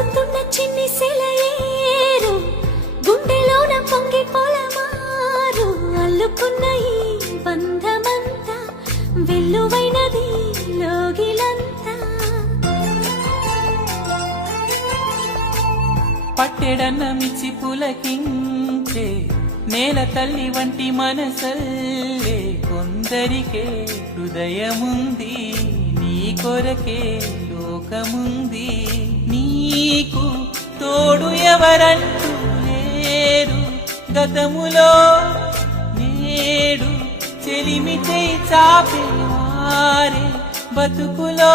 పాడుతున్న చిన్ని సెలయేరు గుండెలోన పొంగి పొలమారు అల్లుకున్న ఈ బంధమంతా వెల్లువైనది లోగిలంతా పట్టెడన్నమిచ్చి పులకించే నేల తల్లి వంటి మనసల్లే కొందరికే హృదయముంది నీ కొరకే లోకముంది నీకు తోడు ఎవరంటూ లేరు గతములో నేడు చెలిమి చేయి చాపే వారే బతుకులో